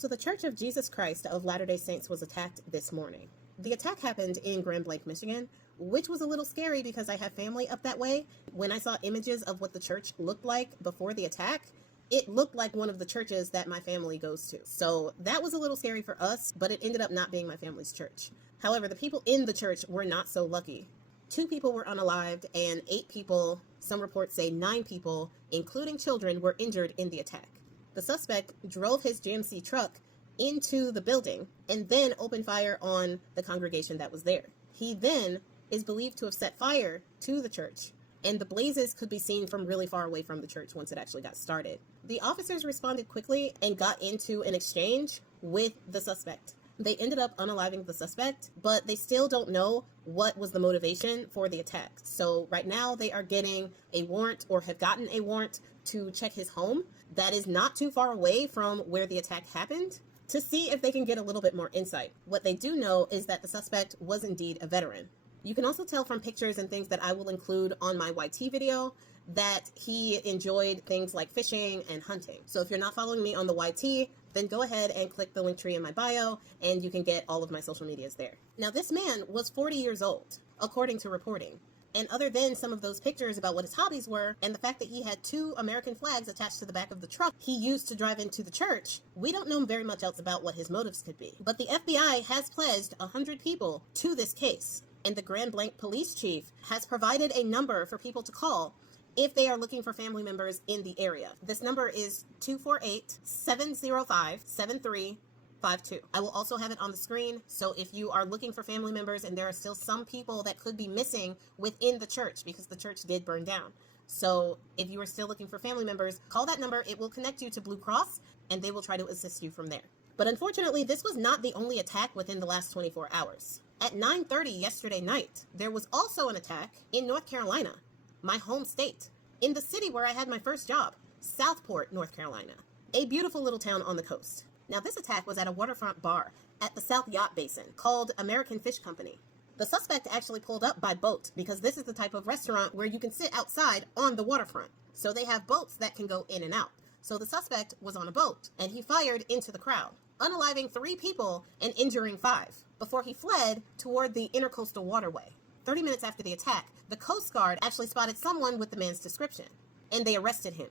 So the Church of Jesus Christ of Latter-day Saints was attacked this morning. The attack happened in Grand Blanc, Michigan, which was a little scary because I have family up that way. When I saw images of what the church looked like before the attack, it looked like one of the churches that my family goes to. So that was a little scary for us, but it ended up not being my family's church. However, the people in the church were not so lucky. 2 people were unalived and 8 people, some reports say 9 people, including children, were injured in the attack. The suspect drove his GMC truck into the building and then opened fire on the congregation that was there. He then is believed to have set fire to the church, and the blazes could be seen from really far away from the church once it actually got started. The officers responded quickly and got into an exchange with the suspect. They ended up unaliving the suspect, but they still don't know what was the motivation for the attack. So right now they are getting a warrant, or have gotten a warrant, to check his home that is not too far away from where the attack happened, to see if they can get a little bit more insight. What they do know is that the suspect was indeed a veteran. You can also tell from pictures and things that I will include on my YT video that he enjoyed things like fishing and hunting. So if you're not following me on the YT, then go ahead and click the link tree in my bio and you can get all of my social medias there. Now, this man was 40 years old, according to reporting. And other than some of those pictures about what his hobbies were and the fact that he had 2 American flags attached to the back of the truck he used to drive into the church, we don't know very much else about what his motives could be. But the FBI has pledged 100 people to this case, and the Grand Blanc police chief has provided a number for people to call if they are looking for family members in the area. This number is 248-705-7352. I will also have it on the screen, so if you are looking for family members and there are still some people that could be missing within the church, because the church did burn down. So if you are still looking for family members, call that number. It will connect you to Blue Cross and they will try to assist you from there. But unfortunately, this was not the only attack within the last 24 hours. At 9:30 yesterday night, there was also an attack in North Carolina, my home state, in the city where I had my first job, Southport, North Carolina, a beautiful little town on the coast. Now, this attack was at a waterfront bar at the South Yacht Basin called American Fish Company. The suspect actually pulled up by boat because this is the type of restaurant where you can sit outside on the waterfront. So they have boats that can go in and out. So the suspect was on a boat and he fired into the crowd, unaliving 3 people and injuring 5 before he fled toward the Intercoastal Waterway. 30 minutes after the attack, the Coast Guard actually spotted someone with the man's description and they arrested him.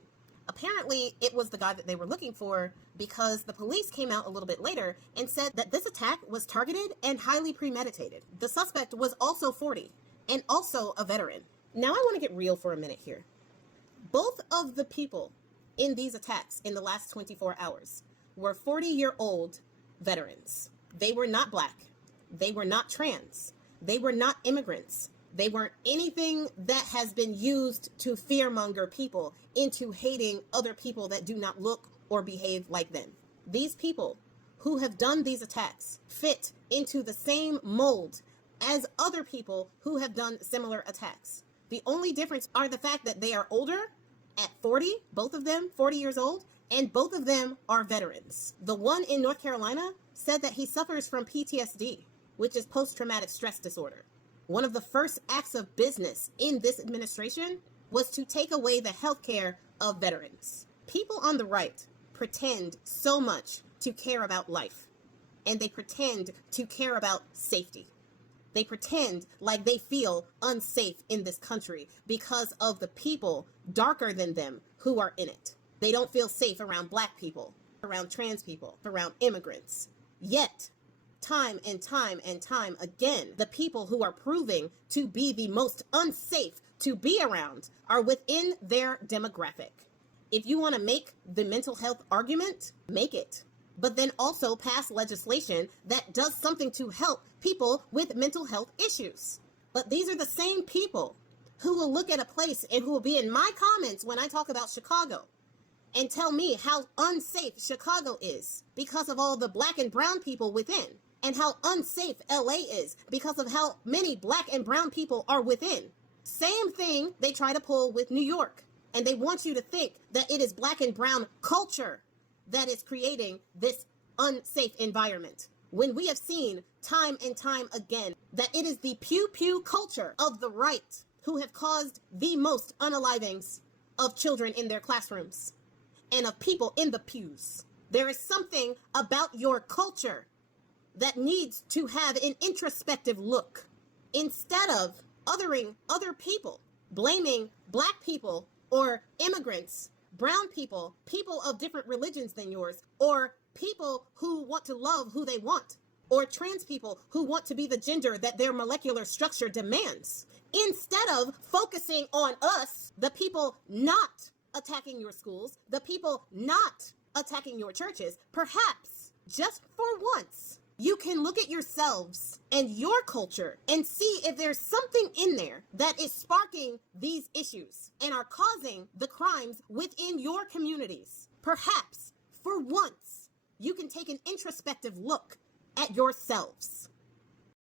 Apparently, it was the guy that they were looking for because the police came out a little bit later and said that this attack was targeted and highly premeditated. The suspect was also 40 and also a veteran. Now I want to get real for a minute here. Both of the people in these attacks in the last 24 hours were 40-year-old veterans. They were not black. They were not trans. They were not immigrants. They weren't anything that has been used to fearmonger people into hating other people that do not look or behave like them. These people who have done these attacks fit into the same mold as other people who have done similar attacks. The only difference are the fact that they are older at 40, both of them 40 years old, and both of them are veterans. The one in North Carolina said that he suffers from PTSD, which is post-traumatic stress disorder. One of the first acts of business in this administration was to take away the health care of veterans. People on the right pretend so much to care about life, and they pretend to care about safety. They pretend like they feel unsafe in this country because of the people darker than them who are in it. They don't feel safe around black people, around trans people, around immigrants. Yet, time and time and time again, the people who are proving to be the most unsafe to be around are within their demographic. If you want to make the mental health argument, make it. But then also pass legislation that does something to help people with mental health issues. But these are the same people who will look at a place and who will be in my comments when I talk about Chicago and tell me how unsafe Chicago is because of all the black and brown people within, and how unsafe LA is because of how many black and brown people are within. Same thing they try to pull with New York. And they want you to think that it is black and brown culture that is creating this unsafe environment, when we have seen time and time again that it is the pew-pew culture of the right who have caused the most unalivings of children in their classrooms and of people in the pews. There is something about your culture that needs to have an introspective look. Instead of othering other people, blaming black people or immigrants, brown people, people of different religions than yours, or people who want to love who they want, or trans people who want to be the gender that their molecular structure demands. Instead of focusing on us, the people not attacking your schools, the people not attacking your churches, perhaps just for once, you can look at yourselves and your culture and see if there's something in there that is sparking these issues and are causing the crimes within your communities. Perhaps for once, you can take an introspective look at yourselves.